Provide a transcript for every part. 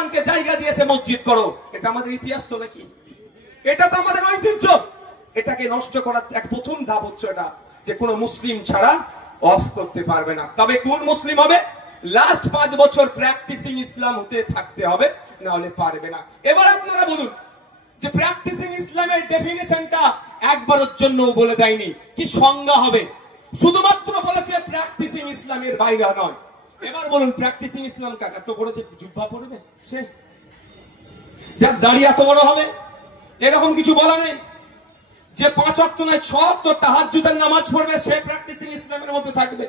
মুসলমানকে জায়গা দিয়েছে মসজিদ করো, এটা আমাদের ইতিহাস তো নাকি? এটা তো আমাদের ঐতিহ্য। এটাকে নষ্ট করার এক প্রথম ধাপ হচ্ছে এটা যে কোনো মুসলিম ছাড়া অফ করতে পারবে না। তবে কোন মুসলিম হবে? লাস্ট 5 বছর প্র্যাকটিসিং ইসলাম হতে থাকতে হবে, না হলে পারবে না। এবার আপনারা বলুন যে প্র্যাকটিসিং ইসলামের ডেফিনিশনটা একবারের জন্য বলে দেয়নি, কি সংজ্ঞা হবে, শুধুমাত্র বলেছে প্র্যাকটিসিং ইসলামের বাইরে নয়। এবার বলুন প্র্যাকটিসিং ইসলাম কাকে? এত বড় যে জুব্বা পড়বে সে, যার দাড়ি এত বড় হবে, এরকম কিছু বলা নেই। যে 5 ওয়াক্ত নয় 6 ওয়াক্ত তাহাজ্জুদের নামাজ পড়বে সে প্র্যাকটিসিং ইসলামের মধ্যে থাকবে।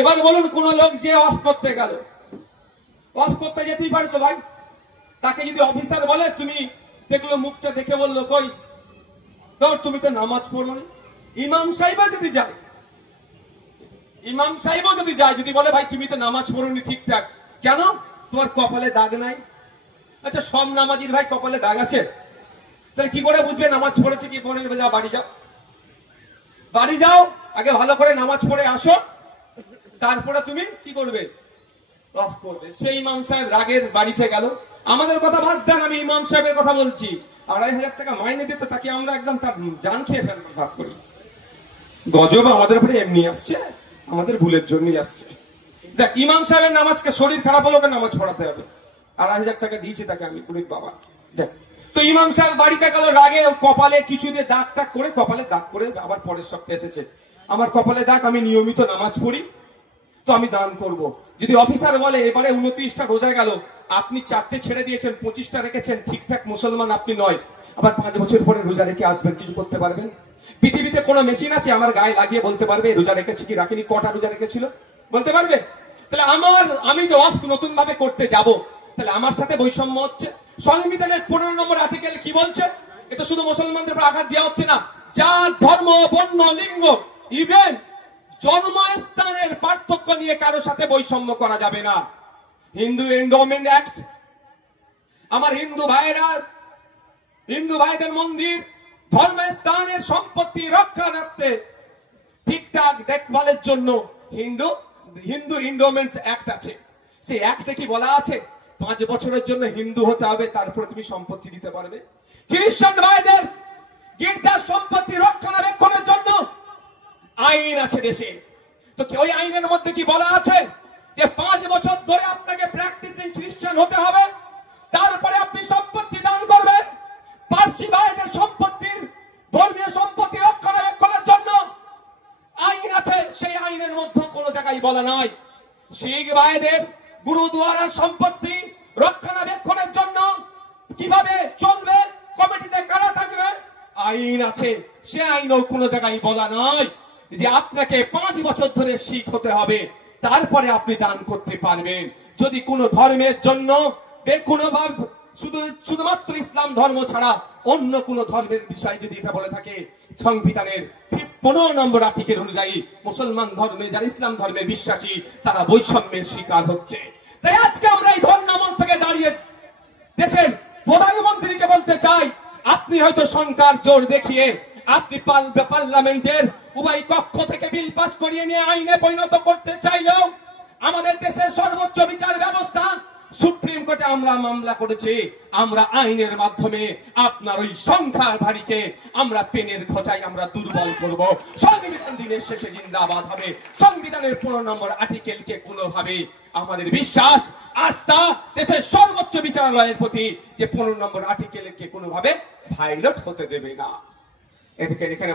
এবার বলুন কোন লোক যে অফ করতে গেল, অফ করতে যেতেই পারে তো ভাই, তাকে যদি অফিসার বলে, তুমি দেখলো মুখটা দেখে বললো কই তোর তুমি তো নামাজ পড়োনি, ইমাম সাহেব যদি যায়, ইমাম সাহেব যদি যায়, যদি বলে ভাই তুমি তো নামাজ পড়োনি ঠিকঠাক, কেন? তোমার কপালে দাগ নাই। আচ্ছা সব নামাজির ভাই কপালে দাগ আছে, তাহলে কি করে বুঝবে নামাজ পড়েছে কি পড়েনি? যাও বাড়ি যাও, বাড়ি যাও, আগে ভালো করে নামাজ পড়ে আসো, তারপরে তুমি কি করবে? অফ করবে। সেই ইমাম সাহেব রাগের বাড়িতে গেল, আমাদের কথা বাদ দেন, আমি ইমাম সাহেবের কথা বলছি, 2500 টাকা মাইনে দিতে তাকে আমরা একদম তার জান খেয়ে ফেলবো ভাব করি। গজব আমাদের উপরে এমনি আসছে, আমাদের ভুলের জন্যই আসছে। যাক, ইমাম সাহেবের নামাজকে শরীর খারাপ হলো, নামাজ পড়াতে হবে, 2500 টাকা দিয়েছি তাকে আমি, পুরীর বাবা। যাক, তো ইমাম সাহেব বাড়িতে গেল, রাগে কপালে কিছু দিয়ে দাগ টাক করে, কপালে দাগ করে আবার পরের সপ্তাহে এসেছে, আমার কপালে দাগ, আমি নিয়মিত নামাজ পড়ি, তো আমি দান করব। যদি অফিসার বলে এবারে 29টা রোজা গেল, আপনি 4টে ছেড়ে দিয়েছেন, 25টা রেখেছেন, ঠিকঠাক মুসলমান আপনি নয়, আবার 5 বছর পরে রোজা রেখে আসবেন, কিছু করতে পারবেন? পৃথিবীতে কোনো মেশিন আছে আমার গায়ে লাগিয়ে বলতে পারবে রোজা রেখেছি কি রাখিনি, কটা রোজা রেখেছিল বলতে পারবে? তাহলে আমি যে অফ নতুন ভাবে করতে যাব, তাহলে আমার সাথে বৈষম্য হচ্ছে। সংবিধানের 15 নম্বর আর্টিকেল কি বলছে? এটা শুধু মুসলমানদের উপর আঘাত দেওয়া হচ্ছে না, জাত ধর্ম বর্ণ লিঙ্গ ইভেন জন্মস্থানের পার্থক্য নিয়ে কারো সাথে বৈষম্য করা যাবে না। হিন্দু এন্ডোমেন্ট অ্যাক্ট, আমার হিন্দু ভাইদের মন্দির ধর্মস্থানের সম্পত্তি রক্ষার্থে ঠিকঠাক দেখভালের জন্য হিন্দু এন্ডোমেন্টস অ্যাক্ট আছে। সেই অ্যাক্টে কি বলা আছে? 5 বছরের জন্য হিন্দু হতে হবে, তারপরে তুমি সম্পত্তি দিতে পারবে। খ্রিস্টান ভাইদের গির্জার সম্পত্তি রক্ষণাবেক্ষণের জন্য আইন আছে দেশে, তো ওই আইনের মধ্যে কি বলা আছে? যে 5 বছর ধরে আপনাকে প্র্যাকটিসিং খ্রিস্টান হতে হবে, তারপরে আপনি সম্পত্তি দান করবেন। পার্সি ভাইদের সম্পত্তির ধর্মীয় সম্পত্তি রক্ষণাবেক্ষণের জন্য আইন আছে, সেই আইনের মধ্যে কোনো জায়গায় বলা নাই। শিখ ভাইদের গুরুদুয়ারার সম্পত্তি রক্ষণাবেক্ষণের জন্য কিভাবে চলবে, কমিটিতে কারা থাকবে, আইন আছে, সে আইনও কোনো জায়গায় বলা নয় যে আপনাকে 5 বছর ধরে শিখ হতে হবে, তারপরে আপনি দান করতে পারবেন। যদি কোনো ধর্মের জন্য শুধুমাত্র ইসলাম ধর্ম ছাড়া অন্য কোন ধর্মের বিষয় যদি এটা বলে থাকে, সংবিধানের 15 নম্বর আর্টিকেল অনুযায়ী মুসলমান ধর্মে যারা ইসলাম ধর্মের বিশ্বাসী তারা বৈষম্যের শিকার হচ্ছে। তাই আজকে আমরা এই ধর্মমঞ্চ থেকে দাঁড়িয়ে দেশের প্রধানমন্ত্রীকে বলতে চাই, আপনি হয়তো সংখ্যার জোর দেখিয়ে আপনি পার্লামেন্টের উভয় কক্ষ থেকে বিল পাস করিয়ে নিয়ে আইনে পরিণত করতে চাইলেও আমাদের দেশের সর্বোচ্চ বিচার ব্যবস্থা সুপ্রিম কোর্টে আমরা মামলা করেছি, আমরা আইনের মাধ্যমে আপনার ওই সংখ্যার ভারীকে আমরা পেনের খোঁচায় আমরা দুর্বল করব। সংবিধান দিনের শেষে জিন্দাবাদ হবে। সংবিধানের 15 নম্বর আর্টিকেলকে কোনোভাবে আমাদের বিশ্বাস আস্থা দেশের সর্বোচ্চ বিচারালয়ের প্রতি যে 15 নম্বর আর্টিকেলকে কোনোভাবে ভায়োলেট হতে দেবে না। এখানে